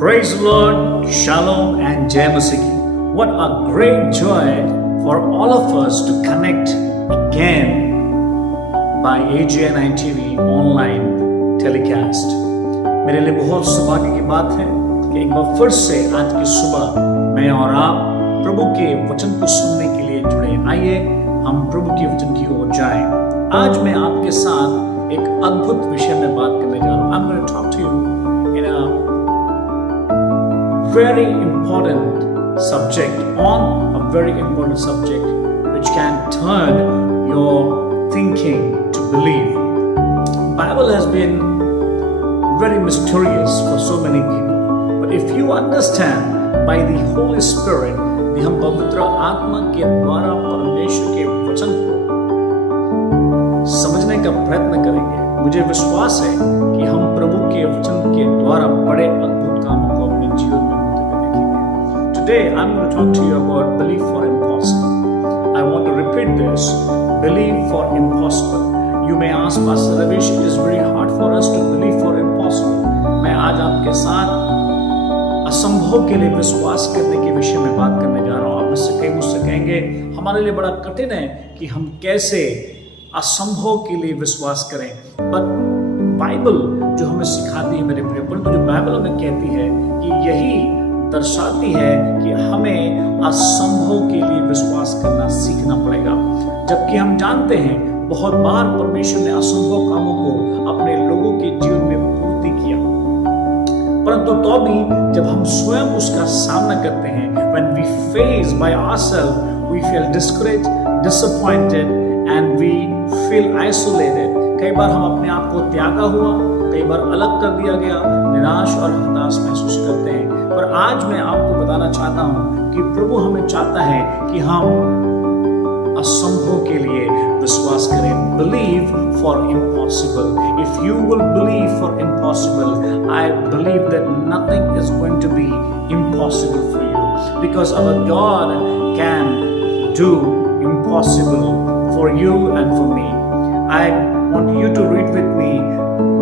Praise the Lord, Shalom and Jai Masih. What a great joy for all of us to connect again by AJN TV online telecast. मेरे लिए बहुत सौभाग्य की बात है कि एक बार फिर से आज की सुबह मैं और आप प्रभु के वचन को सुनने के लिए जुड़े। आइए हम प्रभु के वचन की ओर जाएं। आज मैं आपके साथ एक अद्भुत विषय में बात करने जा रहा हूँ। I'm going to talk to you in a very important subject, on a very important subject which can turn your thinking to believe. Bible has been very mysterious for so many people, but if you understand by the Holy Spirit, the हम पवित्र आत्मा के द्वारा परमेश्वर के वचन को समझने का प्रयत्न करेंगे, मुझे विश्वास है कि हम प्रभु के वचन के द्वारा बड़े अद्भुत कामों को अपने जीवन में होते हुए देखेंगे। Today I'm going to talk to you about belief for impossible. I want to repeat this: believe for impossible. You may ask, Pastor Ravish, it is very hard for us to believe for impossible. मैं आज आपके साथ असंभव के लिए विश्वास करने के विषय में बात करने जा रहा हूँ। आप इससे कई मुझसे कहेंगे हमारे लिए बड़ा कठिन है कि हम कैसे असंभव के लिए विश्वास करें, पर बाइबल जो हमें सिखाती है मेरे प्रिय, परंतु जो बाइबल हमें कहती है कि यही दर्शाती है कि हमें असंभव के लिए विश्वास करना सीखना पड़ेगा। जबकि हम जानते हैं बहुत बार परमेश्वर ने असंभव कामों को अपने लोगों के जीवन में पूर्ति किया, परंतु तो भी जब हम स्वयं उसका सामना करते हैं, when we face by ourselves, we feel discouraged, disappointed and we feel isolated. कई बार हम अपने आप को त्यागा हुआ, कई बार अलग कर दिया गया, निराश और हताश महसूस करते हैं। पर आज मैं आपको बताना चाहता हूँ कि प्रभु हमें चाहता है कि हम असंभव के लिए विश्वास करें। Believe for impossible. If you will believe for impossible, I believe that nothing is going to be impossible for you, because our God can do impossible for you and for me. I want you to read with me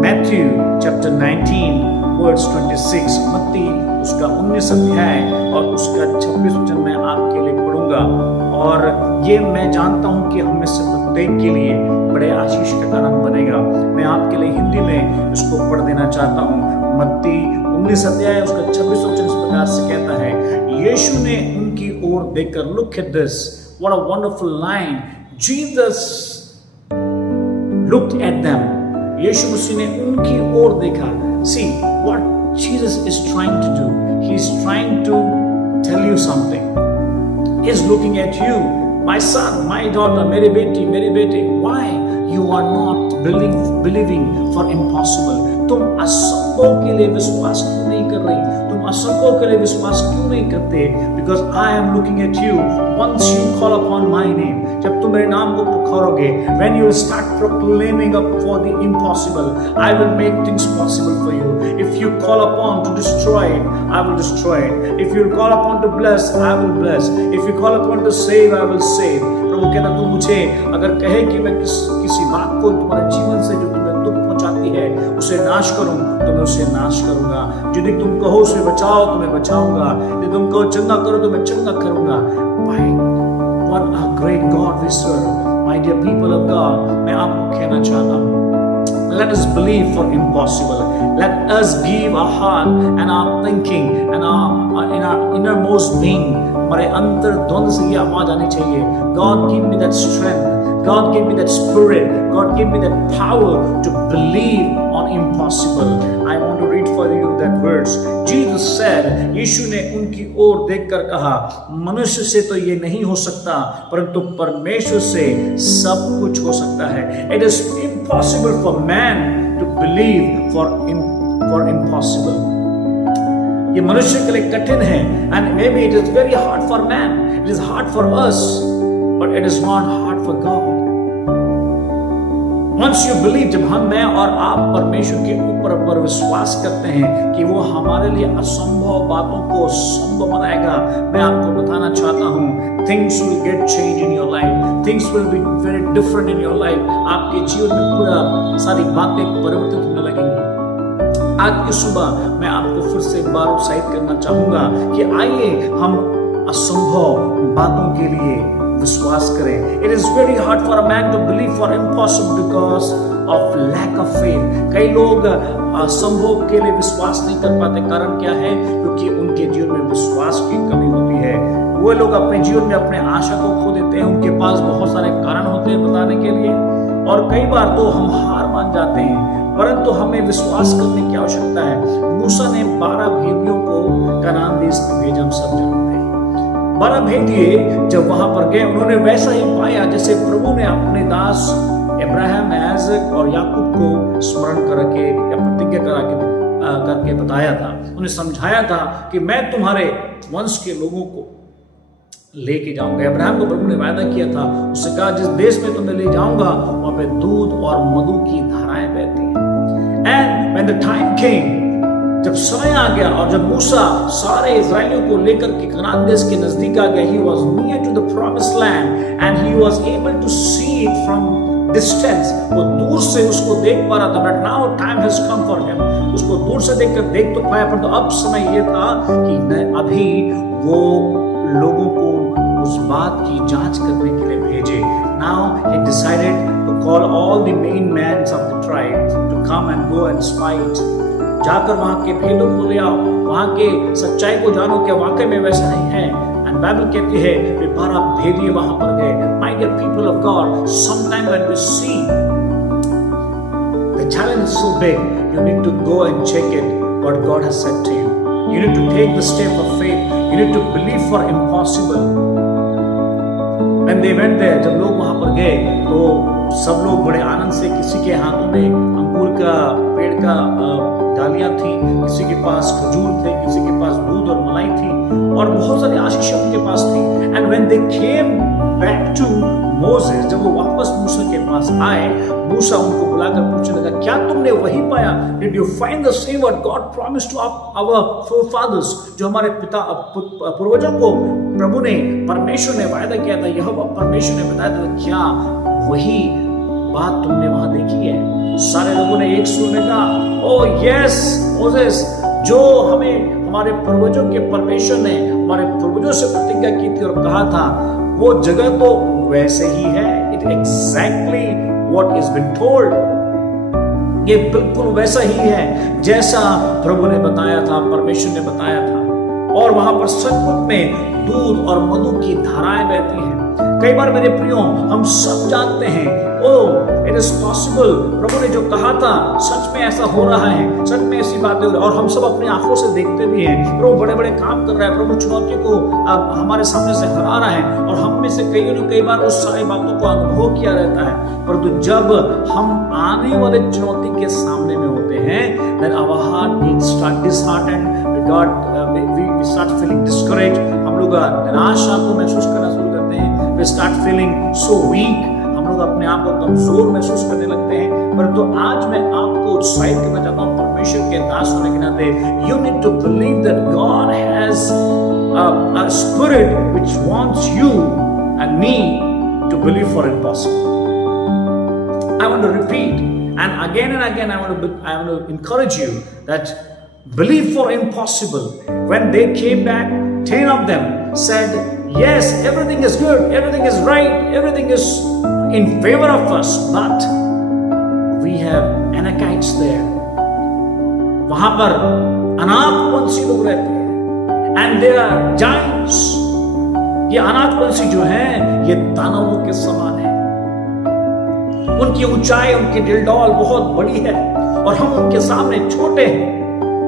Matthew chapter 19 verse 26. मत्ती उसका 19 अध्याय और उसका 26 वचन मैं आपके लिए पढ़ूंगा, और ये मैं जानता हूँ कि हम में से प्रत्येक के लिए बड़े आशीष का कारण बनेगा। मैं आपके लिए हिंदी में इसको पढ़ देना चाहता हूँ। मत्ती 19 अध्याय उसका 26 वचन इस प्रकार से कहता है, यीशु ने उनकी ओर देखकर, look at this, what a wonderful line. Jesus looked at them. यीशु मसीह ने उनकी ओर देखा। See what Jesus is trying to do. He is trying to tell you something. He is looking at you, my son, my daughter, मेरे बेटी, मेरे बेटे. Why you are not believing for impossible? तुम असंभव के लिए विश्वास क्यों नहीं कर रही? तुम असंभव के लिए विश्वास क्यों नहीं करते? Because I am looking at you. Once you call upon my name, जब तुम मेरे नाम को पुकारोगे, when you will start proclaiming up for the impossible, I will make things possible for you. If you call upon to destroy it, I will destroy it. If you call upon to bless, I will bless. If you call upon to save, I will save. प्रभु कहता, तू मुझे अगर कहे कि मैं किसी बात को तुम्हारे जीवन से जो तुम्हें दुख पहुंचाती है उसे नाश करूं, तो मैं उसे नाश करूंगा। यदि तुम कहो उसे बचाओ तो मैं बचाऊंगा, यदि तुम कहो चंगा करो तो मैं चंगा करूंगा। What a great God we serve, my dear people of God. मैं आपको कहना चाहता हूँ, let us believe for impossible. Let us give our heart and our thinking and our innermost being. हमारे अंतर द्वंद से ये आवाज आनी चाहिए, God give me that strength, God give me that spirit, God give me that power to believe on impossible. I want to read for you that verse. Jesus said, यीशु ने उनकी ओर देखकर कहा, मनुष्य से तो ये नहीं हो सकता, परंतु परमेश्वर से सब कुछ हो सकता है। It is impossible for man to believe for impossible. ये मनुष्य के लिए कठिन है, and maybe it is very hard for man, it is hard for us, but it is not hard for God. Once you believe, जब मैं और आप परमेश्वर के ऊपर पर विश्वास करते हैं कि वो हमारे लिए असंभव बातों को संभव बनाएगा, मैं आपको बताना चाहता हूँ, things will get changed in your life, things will be very different in your life. आपके जीवन में पूरा सारी बातें परिवर्तित होने लगेंगी। आज की सुबह मैं आपको फिर से एक बार उत्साहित करना चाहूंगा कि आइए हम असंभव बातों के लिए विश्वास करें। It is very hard for a man to believe for impossible because of lack of faith. कई लोग असंभव के लिए विश्वास नहीं कर पाते। कारण क्या है? क्योंकि उनके जीवन में विश्वास की कमी होती है। वो लोग अपने जीवन में अपने आशा को खो देते हैं। उनके पास बहुत सारे कारण होते हैं बताने के लिए, और कई बार तो हम हार मान जाते हैं। परंतु हमें विश्वास करने की आवश्यकता है। मूसा ने 12 भेदियों को कनान देश में भेजा, हम सब जानते हैं। 12 भेदिए जब वहां पर गए, उन्होंने वैसा ही पाया जैसे प्रभु ने अपने दास अब्राहम, ऐजक और याकूब को स्मरण करके या प्रतिज्ञा करके बताया था। उन्हें समझाया था कि मैं तुम्हारे वंश के लोगों को लेके जाऊंगा। अब्राहम को प्रभु ने वायदा किया था, उससे कहा जिस देश में तुम्हें ले जाऊंगा वहां पे दूध और मधु की धाराएं बहती हैं। And when the time came, जब समय आ गया और जब मूसा सारे इजराइलियों को लेकर के कनान देश के नजदीक आ गया, he was near to the promised land and he was able to see it from distance। वो दूर से उसको देख पा रहा था। But now time has come for him। उसको दूर से देख तो पाया, पर तो अब समय ये था कि अभी वो लोगों को उस बात की जांच करने के लिए भेजे। Now he decided to call all the main men of the tribe to come and go and spy it। जाकर वहां के भेदों को ले आओ, वहां के सच्चाई को जानो कि वाकई में वैसा नहीं है। एंड बाइबल कहती है वे 12 भेदिए वहां पर गए। My dear people of God, sometime when we see the challenge is so big, you need to go and check it what God has said to you. You need to take the step of faith. You need to believe for impossible. When they went there, जब लोग वहां पर गए तो सब लोग बड़े आनंद से, किसी के हाथों में अंगूर का पेड़ का डालियां थी, किसी के पास खजूर थे, किसी के पास दूध और मलाई थी, और बहुत सारी आशीषें उनके पास थी। And when they came back to Moses, जब वो वापस मूसा के पास आए, मूसा उनको बुलाकर पूछने लगा, क्या तुमने वही पाया? Did you find the same what God promised to our forefathers? जो हमारे पिता पूर्वजों को प्रभु ने, परमेश्वर ने वायदा किया था, यहोवा परमेश्वर ने बताया था, क्या वही बात तुमने वहां देखी है? सारे लोगों ने एक सुर में कहा, ओह यस मोसेस, जो हमें हमारे पूर्वजों के परमेश्वर ने हमारे पूर्वजों से प्रतिज्ञा की थी और कहा था, वो जगह तो वैसे ही है। It exactly what is been told. ये बिल्कुल वैसा ही है जैसा प्रभु ने बताया था, परमेश्वर ने बताया था। और वहां पर सचमुच में दूध और मधु की धाराएं बहती हैं। कई बार मेरे प्रियो, हम सब जानते हैं, ओह इट इज पॉसिबल, प्रभु ने जो कहा था सच में ऐसा हो रहा है, सच में ऐसी बातें हो रही है, और हम सब अपनी आंखों से देखते भी हैं। प्रभु बड़े बड़े काम कर रहा है, प्रभु चुनौती को हमारे सामने से हरा रहा है, और हम में से कई बार उस सारी बातों को अनुभव किया रहता है। परंतु जब हम आने वाले चुनौती के सामने में होते हैं, then our heart gets start disheartened, we start feeling discouraged। हम लोग निराशा को महसूस करना शुरू करते हैं। We start feeling so weak। हम लोग अपने आप को कमजोर महसूस करने लगते हैं। परंतु आज मैं आपको उत्साहित करना चाहता हूँ, परमेश्वर के दास होने के नाते, you need to believe that God has a spirit which wants you and me to believe for impossible। I want to repeat and again I want to encourage you that believe for impossible. When they came back, 10 of them said, yes, everything is good, everything is right, everything is in favor of us, but we have Anakites there। वहां पर अनाथवंशी लोग रहते हैं, and they are giants। ये अनाथवंशी जो हैं, ये दानवों के समान है। उनकी ऊंचाई, उनकी डिलडौल बहुत बड़ी है, और हम उनके सामने छोटे हैं।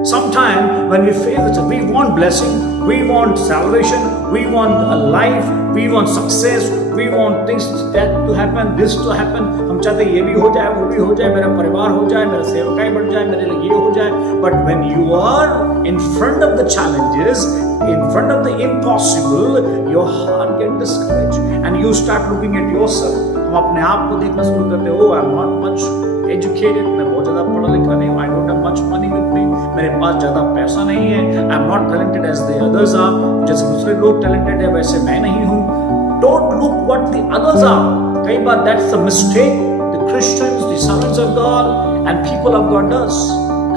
Sometimes when we face it, we want blessing, we want salvation, we want a life, we want success, we want things that to happen, this to happen। हम चाहते ये भी हो जाए, वो भी हो जाए, मेरा परिवार हो जाए, मेरा सेवकाई बढ़ जाए, मेरे लिए ये हो जाए। But when you are in front of the challenges, in front of the impossible, your heart gets discouraged and you start looking at yourself। हम अपने आप को देखना शुरू करते हैं, oh I'm not much educated, मैं बहुत ज्यादा पढ़ा लिखा नहीं हूँ, I don't have much money with me, मेरे पास ज्यादा पैसा नहीं है, I'm not talented as the others are, जैसे दूसरे लोग talented है वैसे मैं नहीं हूँ। Don't look what the others are। कई बार that's the mistake the Christians, the sons of God and people of God does।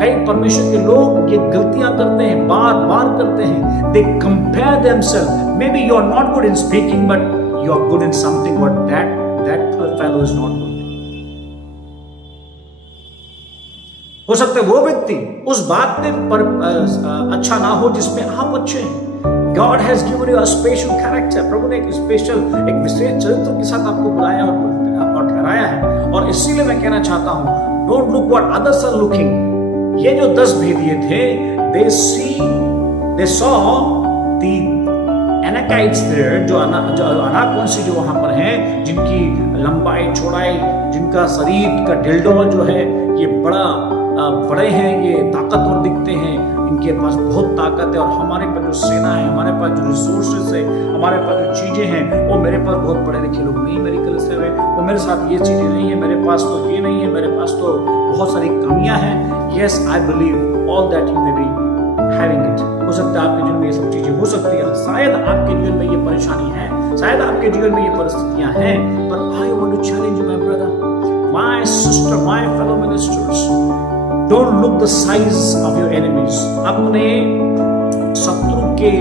कई परमेश्वर के लोग ये गलतियां करते हैं, बार बार करते हैं। They compare themselves, may B you are not good in speaking but you are good in something but that fellow is not good. हो सकता है वो व्यक्ति उस बात में पर अच्छा ना हो जिसमें आप अच्छे हैं। God has given you a special character. प्रभु ने एक स्पेशल, एक विशेष चरित्र के साथ आपको बुलाया और ठहराया है। और इसीलिए मैं कहना चाहता हूं, don't look what others are looking. ये जो 10 भेदिए थे, they saw the Anakites there, जो अनाकवंशी जो वहां पर हैं, जिनकी लंबाई चौड़ाई, जिनका शरीर का डिल्डोल जो है ये बड़े हैं, ये ताकतवर दिखते हैं, इनके पास बहुत ताकत है। और हमारे पास जो सेना है, हमारे पास जो रिसोर्सेज है, हमारे पास जो चीजें हैं, वो मेरे पास बहुत पढ़े लिखे लोग नहीं, मेरी कलीसिया में वो मेरे साथ ये चीजें नहीं है, मेरे पास तो ये नहीं है, मेरे पास तो बहुत सारी कमियां हैं। Yes, I believe all that you may be having it. हो सकता है आपके जीवन में ये सब चीजें हो सकती है, शायद आपके जीवन में ये परेशानी है, शायद आपके जीवन में ये परिस्थितियां हैं, पर I want to challenge you my brother, my sister, my fellow ministers, Don't look the size of your enemies. अपने शत्रु के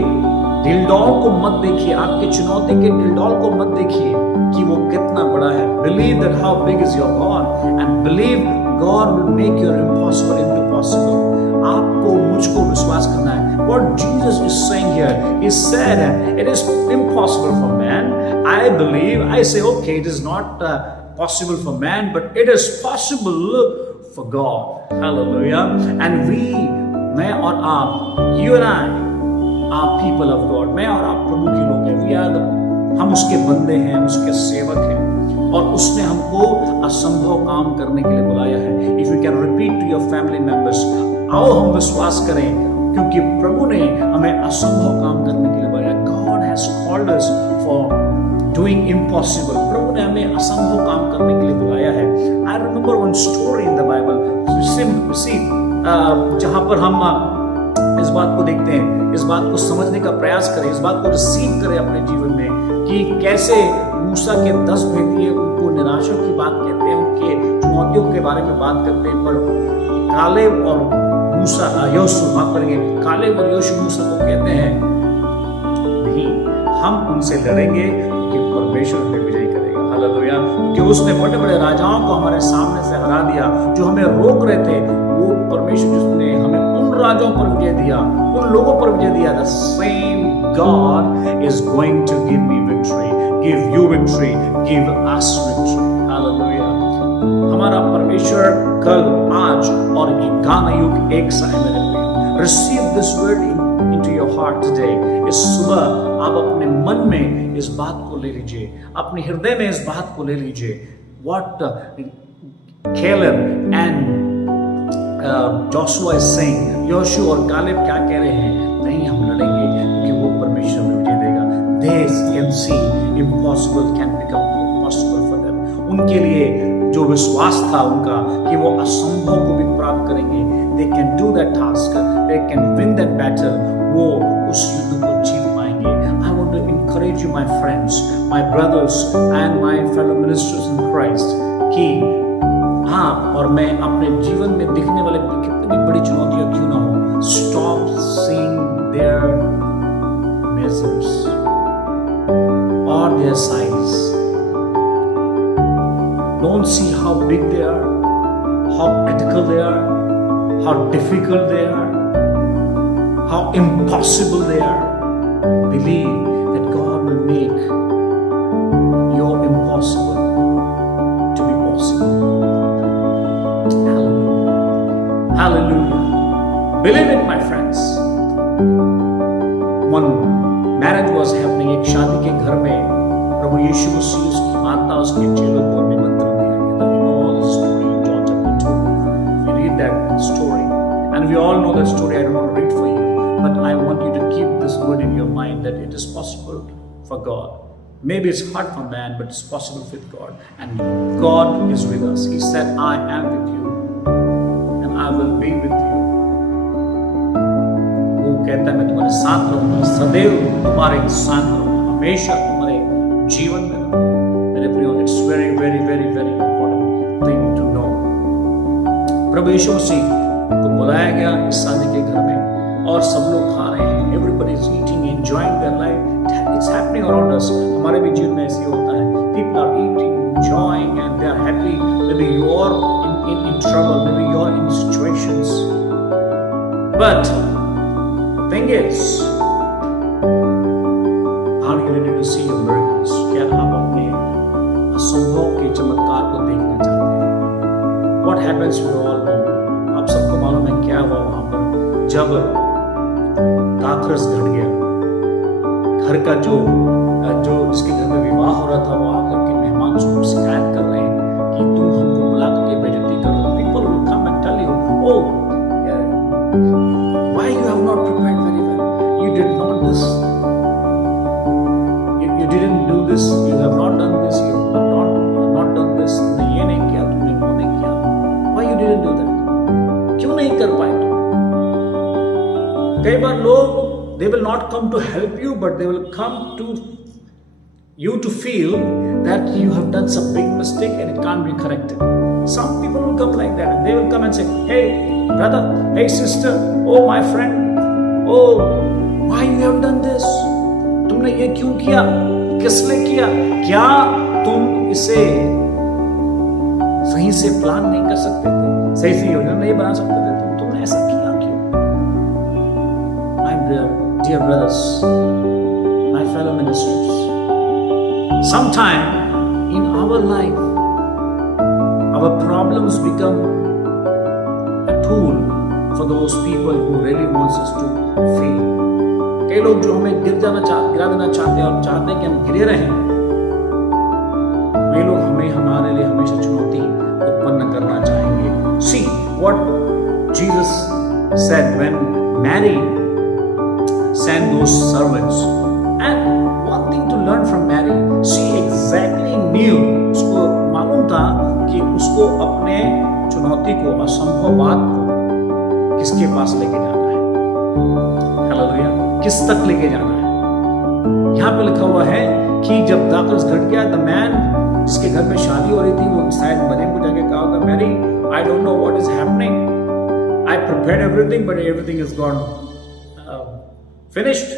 दिलडौल को मत देखिए, आपके चुनौती के दिलडौल को मत देखिए कि वो कितना बड़ा है। Believe that how big is your God and believe God will make your impossible into possible. आपको मुझको विश्वास करना है। What Jesus is saying here, He said it is impossible for man. I believe, I say okay, it is not possible for man, but it is possible for God. Hallelujah. And मैं और आप, you and I are people of God. मैं और आप प्रभु के लोग हैं। हम उसके बंदे हैं, हम उसके सेवक हैं, और उसने हमको असंभव काम करने के लिए बुलाया है। If you can repeat to your family members, आओ हम विश्वास करें, क्योंकि प्रभु ने हमें असंभव काम करने के लिए बुलाया। God has called us for doing impossible. प्रभु ने हमें असंभव काम करने के लिए बुलाया है। I remember one story in the Bible, जहाँ पर हम इस बात को देखते हैं, इस बात को समझने का प्रयास करें, इस बात को रिसीव करें अपने जीवन में कि कैसे मूसा के 10 भेदिए उनको निराशा की बात कहते हैं, उनके चुनौतियों के बारे में बात करते हैं, पर कालेब और मूसा योशू माफ करेंगे, कालेब और योशू मूसा को कहते हैं नहीं, हम उनसे लड़ेंगे कि परमेश्वर हमें विजय करेगा। हालेलुया। कि उसने बड़े बड़े राजाओं को हमारे सामने से हरा दिया, जो हमें रोक रहे थे, वो परमेश्वर जिसने हमें उन राजाओं पर विजय दिया, उन लोगों पर विजय दिया। The same God is going to give me victory, give you victory, give us victory. Hallelujah. हमारा परमेश्वर कल, आज और गाना युग एक सा है मेरे प्रिय। Receive this word into your heart today. इस सुबह आप अपने मन में इस बात को ले लीजिए, अपने हृदय में इस बात को ले लीजिए। What Caleb and Joshua is saying, Yhoshu और कालेब क्या कह रहे हैं? नहीं, हम लड़ेंगे क्योंकि वो परमेश्वर में विजय देगा। They can see impossible can become possible for them. उनके लिए जो विश्वास था उनका कि वो असंभव को भी प्राप्त करेंगे, they can do that task, they can win that battle, वो उस युद्ध को जीत पाएंगे। I want to encourage you, my friends, my brothers and my fellow ministers in Christ, कि आप और मैं अपने जीवन में दिखने वाले कितनी भी बड़ी चुनौतियां क्यों ना हो, stop seeing their measures or their size. Don't see how big they are, how critical they are, how difficult they are, how impossible they are. Believe that God will make your impossible to be possible. Hallelujah. Hallelujah. Believe it, my friends. One marriage was happening. एक शादी के घर में प्रभु यीशु मसीह, उसकी माता, उसके चेलों को निमंत्रण दिया गया। We know all the story in John chapter 2. We read that story, and we all know that story. I don't want to read for you, but I want you to keep this word in your mind that it is possible for God. Maybe it's hard for man, but it's possible with God, and God is with us. He said, "I am with you, and I will be with you." वो कहता है, मैं तुम्हारे साथ रहूंगा, सदैव तुम्हारे साथ रहूंगा, हमेशा तुम्हारे जीवन में रहूंगा। मेरे प्रियो, it's very very very very important thing to know. प्रभु यीशु मसीह को बुलाया गया इस शादी के घर में और सब लोग खा रहे हैं, everybody is eating, enjoying their life, it's happening around us. हमारे भी जीवन में ऐसे होता है, people are eating, enjoying and they are happy, may be you are in trouble, maybe you are in situations, but thing is, are you ready to see your miracles? क्या आप अपने असंभव के चमत्कार को देखना चाहते हैं? What happens we all know? आप सबको मालूम है क्या हुआ वहां पर जब दाखरस घट गया। घर का जो जिसके घर में विवाह हो रहा था वो आकर के मेहमान उसको शिकायत कर रहे हैं कि तू हमको बुला करके बेइज्जती कर रहा है। People will come and tell you, oh, why you have not prepared very well? You did not this. You didn't do this. You have not done this. You have not done this. तुमने ये नहीं किया, तुमने वो नहीं किया। Why you didn't do that? क्यों नहीं कर पाए तुम? कई बार लोग they will not come to help you, but they will come to you to feel that you have done some big mistake and it can't be corrected. Some people will come like that and they will come and say, hey brother, hey sister, oh my friend, oh why you have done this? तुमने ये क्यों किया? किस लिए किया? क्या तुम इसे सही से प्लान नहीं कर सकते थे? सही से योजना नहीं बना सकते थे? तुमने ऐसा किया क्यों? My dear brothers, my fellow ministers, sometime in our life, our problems become a tool for those people who really wants us to fail. कई लोग जो हमें गिरा देना चाहते हैं और चाहते हैं कि हम गिरे रहें, वे लोग हमें हमारे लिए हमेशा चुनौती उत्पन्न करना चाहेंगे. See what Jesus said when Mary sent those servants. And one thing to learn from Mary, she exactly knew, उसको मालूम था कि उसको अपने चुनौती को, असंभव बात को किसके पास लेके जाना है. हालेलुया. किस तक लेके जाना है. यहाँ पे लिखा हुआ है कि जब दाखरस घट गया, द मैन जिसके घर में शादी हो रही थी, वो शायद मरियम को जाके कहा होगा, Mary, I don't know what is happening, I prepared everything but everything is gone finished,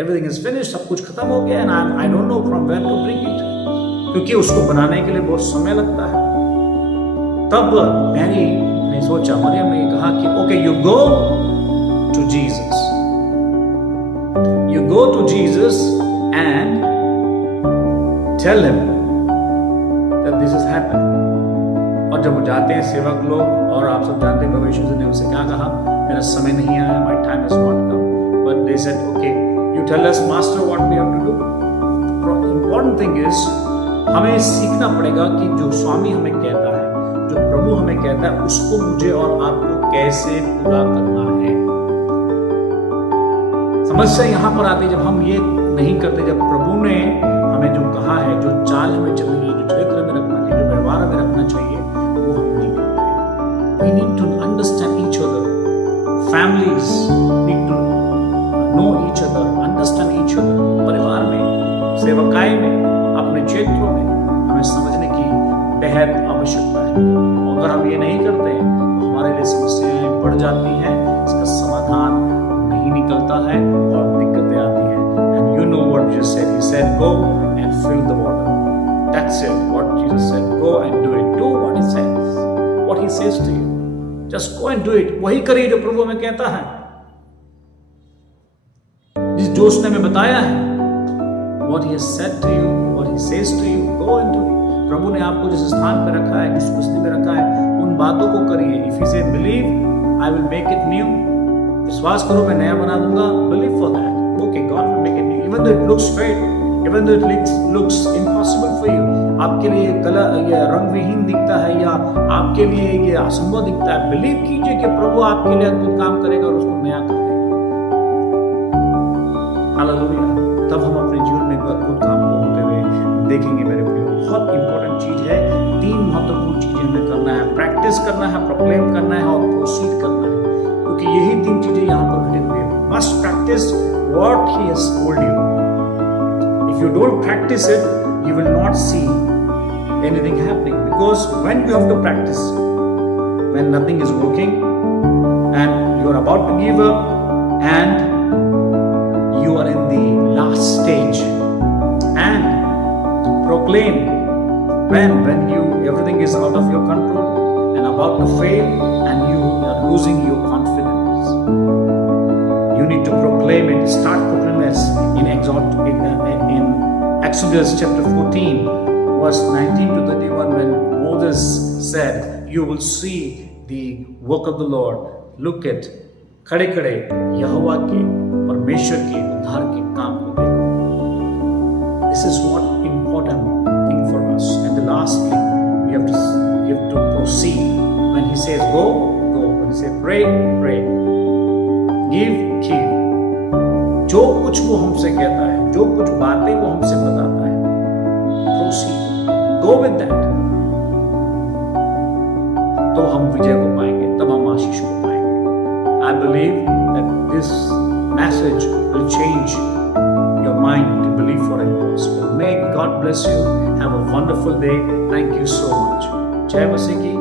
everything is finished, सब कुछ खत्म हो गया, and I don't know from where to bring it, क्योंकि उसको बनाने के लिए बहुत समय लगता है. तब मैरी ने सोचा, मरियम ने कहा कि okay, you go to Jesus, you go to Jesus and tell him that this has happened. और जब वो जाते हैं सेवक लोग, और आप सब जानते हैं भविष्य ने उनसे क्या कहा, मेरा समय नहीं आया, my time has not come. But they said, okay, you tell us, master, what we have to do. The important thing is, हमें सीखना पड़ेगा कि जो स्वामी हमें कहता है, जो प्रभु हमें कहता है, उसको मुझे और आपको कैसे पूरा करना है. समस्या यहाँ पर आती है जब हम ये नहीं करते, जब प्रभु ने हमें जो कहा है, जो चाल हमें चलनी है, जो चरित्र में रखना चाहिए, जो व्यवहार में रखना चाहिए, वो हम नहीं करते. We need to understand each other. Families need to know each other, understand each other. परिवार में, सेवकाई में, अपने क्षेत्रों में हमें समझने की बेहद आवश्यकता है. अगर हम ये नहीं करते तो हमारे लिए समस्याएं बढ़ जाती हैं, इसका समाधान नहीं निकलता है और दिक्कतें आती हैं. And you know what Jesus said. He said, go and fill the water. That's it. What Jesus said. Go and do it. Do what He says. What He says to you. Just go and do it. वही करिए जो प्रभु हमें कहता है, जो उसने हमें बताया है. What He has said to you, what He says to you, go and do it. प्रभु ने आपको जिस स्थान पर रखा है, जिस कुश्ती में रखा है, उन बातों को करिए. If He said, believe, I will make it new. विश्वास करो, मैं नया बना दूंगा. Believe for that. Okay, God will make it new. Even though it looks straight, even though it looks impossible for you, आपके लिए कलर या रंग विहीन दिखता है, या आपके लिए ये असंभव दिखता है, बिलीव कीजिए कि प्रभु आपके लिए अद्भुत काम करेगा और उसको नया कर देगा. हालेलुया. तब हम अपने जीवन में अद्भुत काम को होते हुए देखेंगे. मेरे प्रियो, बहुत इंपॉर्टेंट चीज है. 3 महत्वपूर्ण चीजें हमें करना है. प्रैक्टिस करना है, प्रोक्लेम करना है और प्रोसीड करना है, क्योंकि यही 3 चीजें यहाँ पर घटी हुई है. Must practice what He has told you. If you don't practice it, you will not see anything happening, because when you have to practice, when nothing is working, about to give up and you are in the last stage, and proclaim when you everything is out of your control and about to fail and you are losing your confidence. You need to proclaim it. Start proclaiming this in Exodus chapter 14, verse 19 to 31, when Moses said, "You will see the work of the Lord." Look at खड़े खड़े यहोवा के परमेश्वर के उद्धार के काम को देखो. This is what important thing for us. And the last thing, we have to proceed. When he says go, go. When he says pray, pray. Give. जो कुछ वो हमसे कहता है, जो कुछ बातें वो हमसे बताता है, proceed. Go with that. तो हम विजय को पाएंगे, तब हम आशीष को पाएंगे. I believe that this message will change your mind to believe for impossible. May God bless you. Have a wonderful day. Thank you so much. Jai Masihi ki